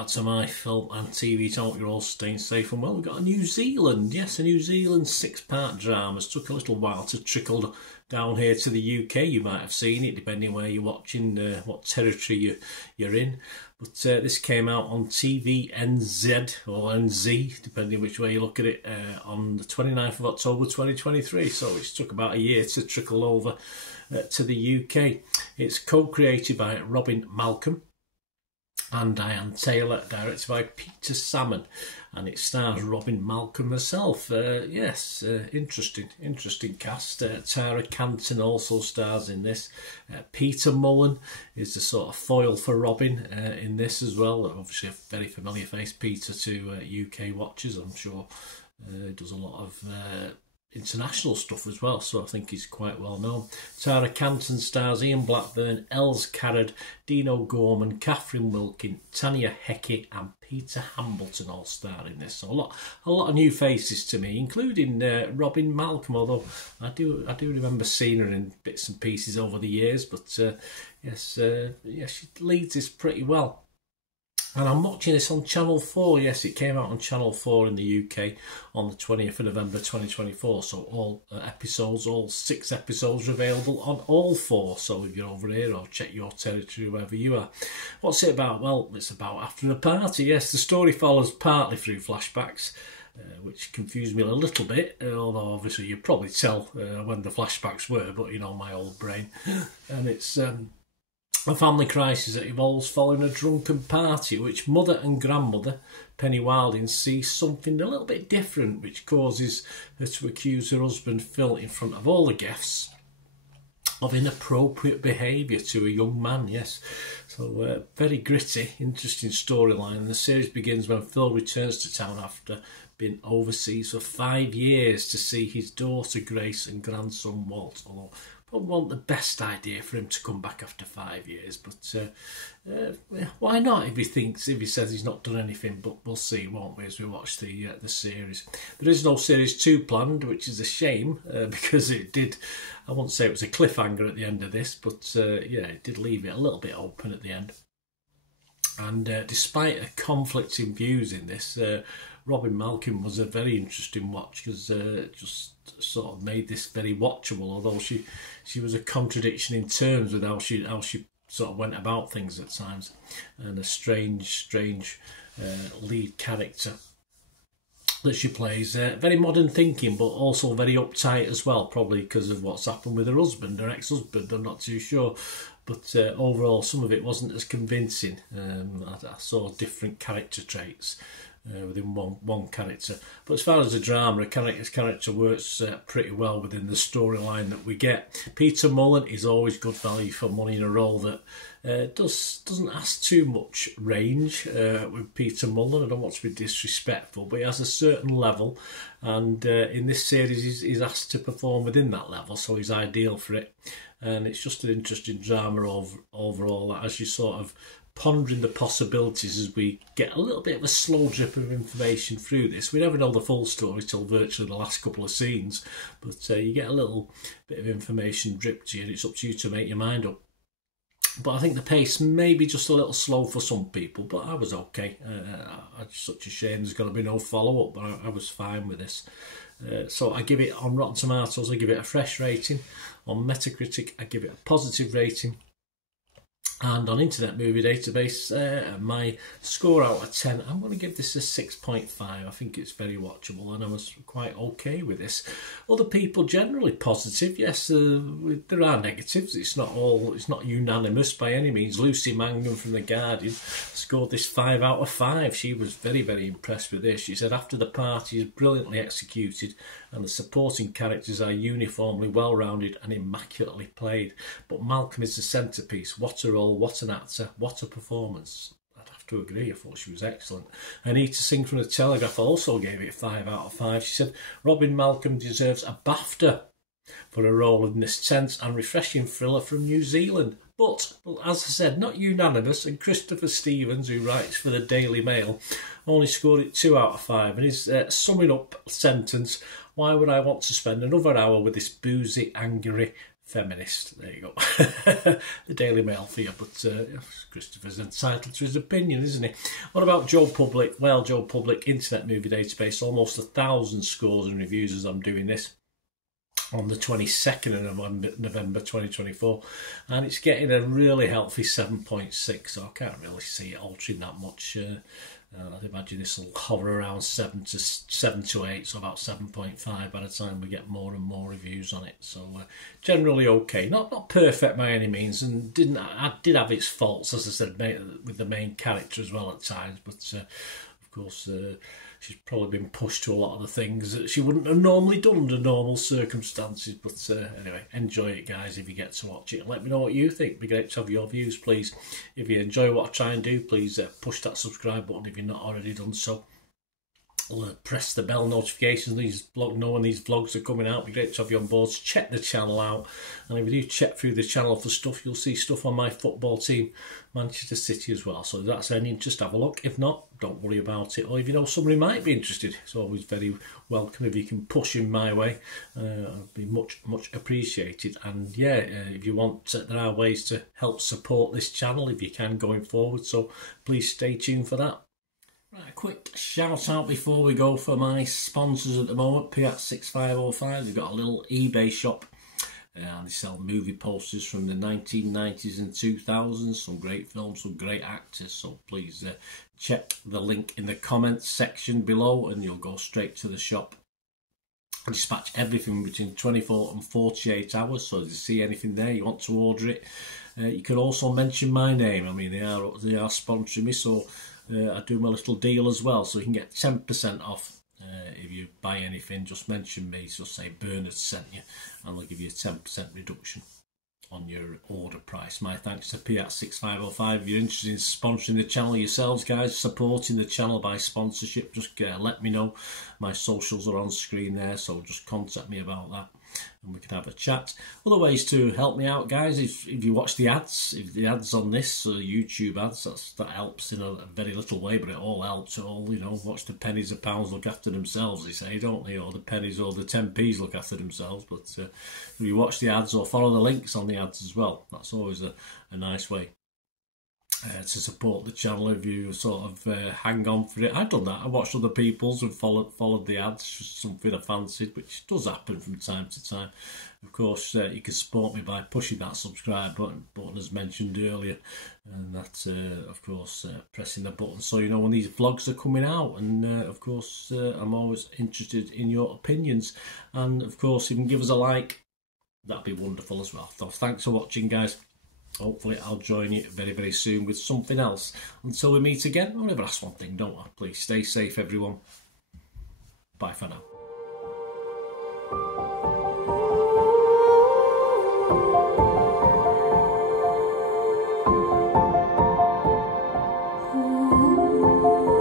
back to my film and TV talk. You're all staying safe and well. We've got a New Zealand, yes, a New Zealand 6-part drama. It took a little while to trickle down here to the UK. You might have seen it, depending where you're watching, what territory you're in. But this came out on TVNZ or NZ, depending which way you look at it, on the 29th of October 2023. So it's took about a year to trickle over to the UK. It's co-created by Robin Malcolm and Diane Taylor, directed by Peter Salmon, and it stars Robin Malcolm herself. Yes, interesting cast. Tara Canton also stars in this. Peter Mullen is the sort of foil for Robin in this as well. Obviously a very familiar face, Peter, to UK watchers, I'm sure. Does a lot of international stuff as well, so I think he's quite well known. Tara Canton stars Ian Blackburn, Els Carrad, Dino Gorman, Catherine Wilkin, Tanya Hecky and Peter Hambleton all star in this. So a lot of new faces to me, including Robin Malcolm, although I do remember seeing her in bits and pieces over the years, but yes, she leads this pretty well. And I'm watching this on Channel 4. Yes, it came out on Channel 4 in the UK on the 20th of November 2024. So all episodes, all 6 episodes are available on all 4. So if you're over here, or check your territory wherever you are. What's it about? Well, it's about after a party. Yes, the story follows partly through flashbacks, which confused me a little bit, although obviously you probably tell when the flashbacks were, but you know, my old brain. And it's a family crisis that evolves following a drunken party, which mother and grandmother Penny Wilding see something a little bit different, which causes her to accuse her husband Phil in front of all the guests of inappropriate behaviour to a young man. Yes, so very gritty, interesting storyline. And the series begins when Phil returns to town after being overseas for 5 years to see his daughter Grace and grandson Walt, although probably wasn't the best idea for him to come back after 5 years, but why not if he says he's not done anything? But we'll see, won't we, as we watch the series. There is no series 2 planned, which is a shame, because it did, I won't say it was a cliffhanger at the end of this, but yeah, it did leave it a little bit open at the end. And despite a conflict in views in this, Robin Malcolm was a very interesting watch, because just sort of made this very watchable, although she was a contradiction in terms with how she sort of went about things at times, and a strange lead character that she plays. Very modern thinking, but also very uptight as well, probably because of what's happened with her husband, her ex-husband, I'm not too sure. But overall, some of it wasn't as convincing. I saw different character traits within one character. But as far as the drama, his character works pretty well within the storyline that we get. Peter Mullen is always good value for money in a role that doesn't ask too much range with Peter Mullen. I don't want to be disrespectful, but he has a certain level, and in this series he's asked to perform within that level, so he's ideal for it. And it's just an interesting drama overall, that as you sort of pondering the possibilities as we get a little bit of a slow drip of information through this. We never know the full story till virtually the last couple of scenes, but you get a little bit of information dripped to you, and it's up to you to make your mind up. But I think the pace may be just a little slow for some people, but I was okay. It's such a shame there's going to be no follow-up, but I was fine with this. So I give it, on Rotten Tomatoes, I give it a fresh rating. On Metacritic, I give it a positive rating. And on Internet Movie Database, my score out of 10, I'm going to give this a 6.5. I think it's very watchable, and I was quite okay with this. Other people generally positive. Yes, there are negatives. It's not unanimous by any means. Lucy Mangan from The Guardian scored this 5 out of 5. She was very, very impressed with this. She said, after the party is brilliantly executed and the supporting characters are uniformly well-rounded and immaculately played. But Malcolm is the centrepiece. What a role, what an actor, what a performance. I'd have to agree, I thought she was excellent. Anita Singh from The Telegraph also gave it 5 out of 5. She said, Robin Malcolm deserves a BAFTA for a role in this tense and refreshing thriller from New Zealand. But, as I said, not unanimous, and Christopher Stevens, who writes for the Daily Mail, only scored it 2 out of 5. And his summing up sentence, why would I want to spend another hour with this boozy, angry, feminist. There you go. The Daily Mail for you, but Christopher's entitled to his opinion, isn't he? What about Joe Public? Well, Joe Public Internet Movie Database, almost 1,000 scores and reviews as I'm doing this on the 22nd of November 2024, and it's getting a really healthy 7.6, so I can't really see it altering that much. I'd imagine this will hover around 7 to 8, so about 7.5 by the time we get more and more reviews on it. So generally okay, not perfect by any means, and I did have its faults, as I said, with the main character as well at times, but of course she's probably been pushed to a lot of the things that she wouldn't have normally done under normal circumstances. But anyway, enjoy it, guys, if you get to watch it. Let me know what you think. It'd be great to have your views, please. If you enjoy what I try and do, please push that subscribe button if you've not already done so. Press the bell notifications, know when these vlogs are coming out. It'd be great to have you on board. Check the channel out, and if you do check through the channel for stuff, you'll see stuff on my football team, Manchester City, as well. So if that's any interest, have a look. If not, don't worry about it. Or if you know somebody might be interested, it's always very welcome if you can push him my way. I'd be much appreciated. And yeah, if you want, there are ways to help support this channel if you can going forward. So please stay tuned for that. Right, a quick shout out before we go for my sponsors at the moment. Piat 6505, they've got a little eBay shop and they sell movie posters from the 1990s and 2000s, some great films, some great actors, so please check the link in the comments section below and you'll go straight to the shop. I dispatch everything between 24 and 48 hours, so if you see anything there, you want to order it, you can also mention my name. I mean, they are sponsoring me, so I do my little deal as well, so you can get 10% off if you buy anything. Just mention me, so say Bernard sent you, and they'll give you a 10% reduction on your order price. My thanks to Piat 6505. If you're interested in sponsoring the channel yourselves, guys, supporting the channel by sponsorship, just let me know. My socials are on screen there, so just contact me about that and we can have a chat. Other ways to help me out, guys, if you watch the ads, if the ads on this YouTube ads, that helps in a very little way, but it all helps. It all, watch the pennies and pounds look after themselves, they say, don't they? Or the pennies or the 10p's look after themselves. But if you watch the ads or follow the links on the ads as well, that's always a nice way to support the channel. If you sort of hang on for it, I've done that. I watched other people's and followed the ads, just something I fancied, which does happen from time to time. Of course, you can support me by pushing that subscribe button as mentioned earlier, and that's of course pressing the button so you know when these vlogs are coming out. And of course, I'm always interested in your opinions, and of course, if you can give us a like, that'd be wonderful as well. So thanks for watching, guys. Hopefully I'll join you very soon with something else. Until we meet again, I'll never ask one thing, don't I? Please stay safe, everyone. Bye for now. Ooh.